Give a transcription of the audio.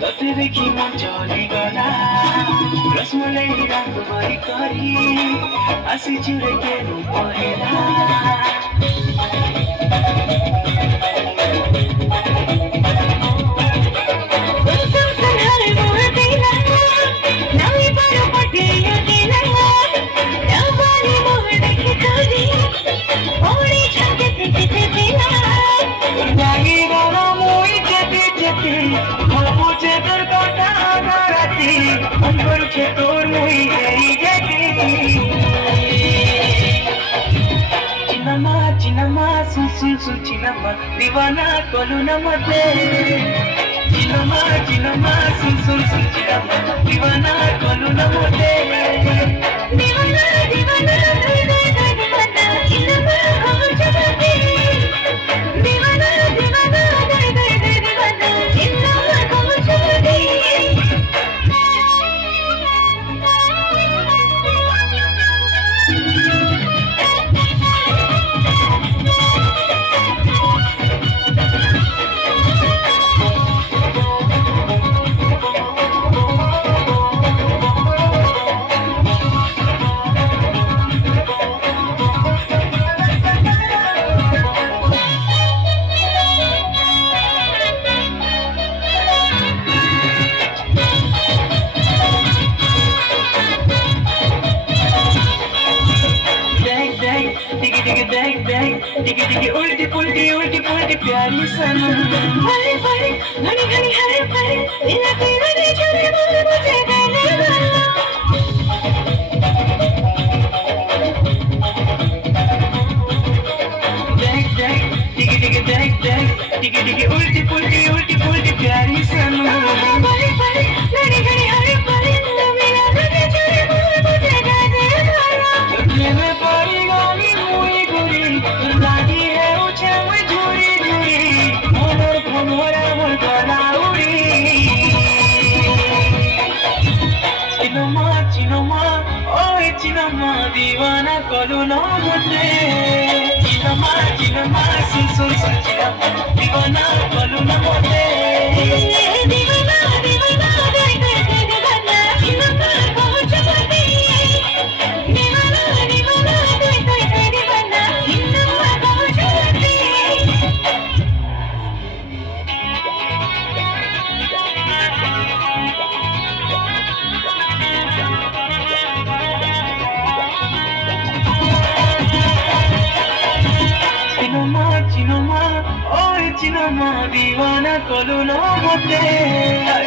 तोते देखि मन चलिगला रसमलाई रातभरि करी आसी चुरे केनु पहेला তোর মুই এই যেতে চিনামা সুন চিনামা দিওয়ানা কলু না মতে চিনামা সুন চিনামা দিওয়ানা কলু না মতে দিওয়ানা দিওয়ানা চিনামা হো জগতে দিওয়ানা দিওয়ানা দিওয়ানা চিনামা হো জগতে डिगी उल्टी पुल्टी प्यारी सनम भरे भरे घनी घनी हरे भरे तेरा तेरा दे चले बोल मुझे देने वाला डिगी उल्टी पुल्टी प्यारी सनम भरे भरे घनी घनी हरे भरे तेरा दे चले बोल मुझे देने वाला मैं पारी गानी मुई गुरी लागी है उछे मुई झूरी झूरी मोर भमोरा मोर गलाउरी चिनमा ओए चिनमा दीवाना कलु न मते चिनमा सुन चिनमा दीवाना कलु न मते दीवाना दीवाना दीवाना चिनमा पहुंच मते दीवाना दीवाना दीवाना चिनमा पहुंच मते चिनमा ओए चिनमा दीवाना कलु न मते